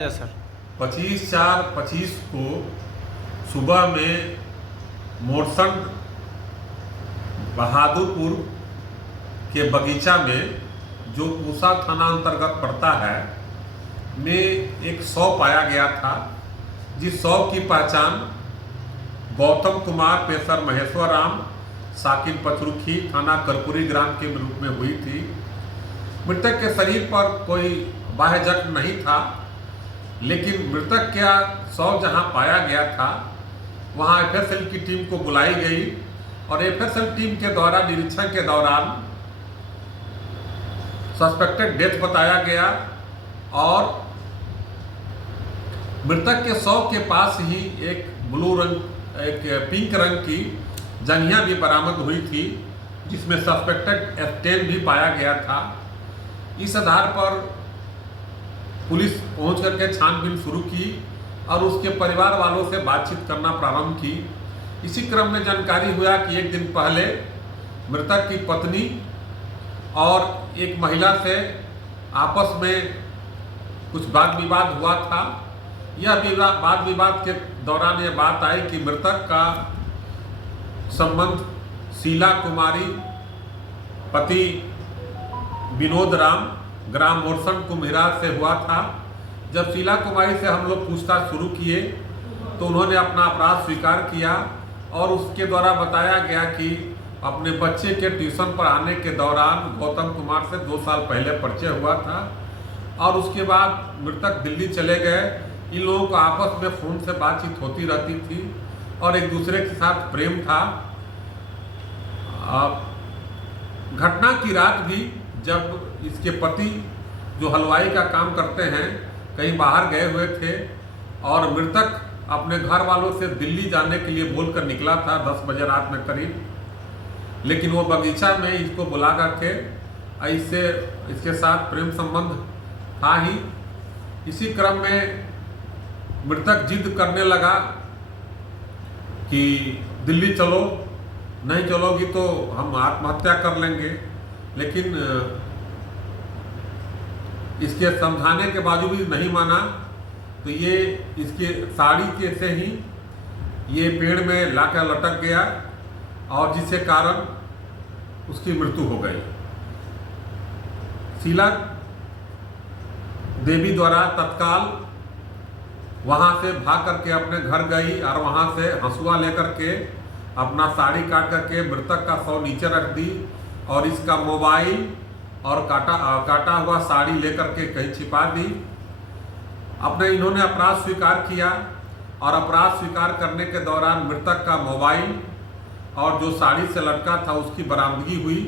Sir 25/4/25 को सुबह में मोरसंड बहादुरपुर के बगीचा में, जो पूसा थाना अंतर्गत पड़ता है, में एक शव पाया गया था, जिस शव की पहचान गौतम कुमार पेशर महेश्वर राम साकिन पचरुखी थाना कर्पूरी ग्राम के रूप में हुई थी। मृतक के शरीर पर कोई बाह्य जख्म नहीं था, लेकिन मृतक का शव जहां पाया गया था वहां एफएसएल की टीम को बुलाई गई और एफएसएल टीम के द्वारा निरीक्षण के दौरान सस्पेक्टेड डेथ बताया गया और मृतक के शव के पास ही एक पिंक रंग की जंघिया भी बरामद हुई थी, जिसमें सस्पेक्टेड स्टेन भी पाया गया था। इस आधार पर पुलिस पहुंच करके छानबीन शुरू की और उसके परिवार वालों से बातचीत करना प्रारंभ की। इसी क्रम में जानकारी हुआ कि एक दिन पहले मृतक की पत्नी और एक महिला से आपस में कुछ वाद विवाद हुआ था। यह वाद विवाद के दौरान यह बात आई कि मृतक का संबंध शीला कुमारी पति विनोद राम ग्राम मोरसंड कुम्हिरा से हुआ था। जब शीला कुमारी से हम लोग पूछताछ शुरू किए तो उन्होंने अपना अपराध स्वीकार किया और उसके द्वारा बताया गया कि अपने बच्चे के ट्यूशन पर आने के दौरान गौतम कुमार से 2 साल पहले परिचय हुआ था और उसके बाद मृतक दिल्ली चले गए। इन लोगों को आपस में फ़ोन से बातचीत होती रहती थी और एक दूसरे के साथ प्रेम था। घटना की रात भी जब इसके पति, जो हलवाई का काम करते हैं, कहीं बाहर गए हुए थे और मृतक अपने घर वालों से दिल्ली जाने के लिए बोलकर निकला था 10 बजे रात में करीब, लेकिन वो बगीचा में इसको बुला करके इसके साथ प्रेम संबंध था ही। इसी क्रम में मृतक जिद करने लगा कि दिल्ली चलो, नहीं चलोगी तो हम आत्महत्या कर लेंगे, लेकिन इसके समझाने के बावजूद भी नहीं माना। तो ये इसके साड़ी के से ही ये पेड़ में लाकर लटक गया और जिसके कारण उसकी मृत्यु हो गई। शीला देवी द्वारा तत्काल वहां से भाग करके अपने घर गई और वहां से हंसुआ लेकर के अपना साड़ी काट करके मृतक का शव नीचे रख दी और इसका मोबाइल और काटा हुआ साड़ी लेकर के कहीं छिपा दी। इन्होंने अपराध स्वीकार किया और अपराध स्वीकार करने के दौरान मृतक का मोबाइल और जो साड़ी से लटका था उसकी बरामदगी हुई,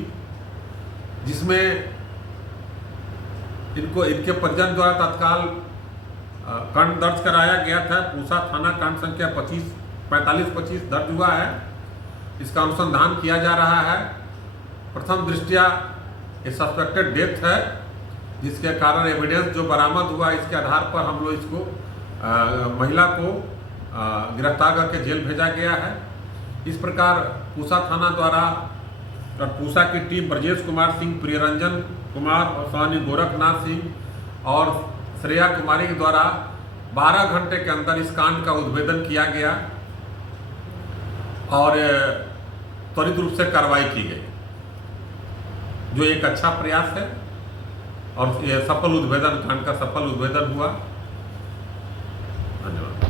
जिसमें इनके परिजन द्वारा तत्काल कांड दर्ज कराया गया था। पूसा थाना कांड संख्या 45/25 दर्ज हुआ है। इसका अनुसंधान किया जा रहा है। प्रथम दृष्टया ये सस्पेक्टेड डेथ है, जिसके कारण एविडेंस जो बरामद हुआ इसके आधार पर हम लोग इसको महिला को गिरफ्तार करके जेल भेजा गया है। इस प्रकार पूसा थाना द्वारा और पूसा की टीम ब्रजेश कुमार सिंह, प्रियरंजन कुमार और स्वानी गोरखनाथ सिंह और श्रेया कुमारी के द्वारा 12 घंटे के अंदर इस कांड का उद्भेदन किया गया और त्वरित रूप से कार्रवाई की गई, जो एक अच्छा प्रयास है और सफल उद्भेदन, कांड का सफल उद्भेदन हुआ। धन्यवाद।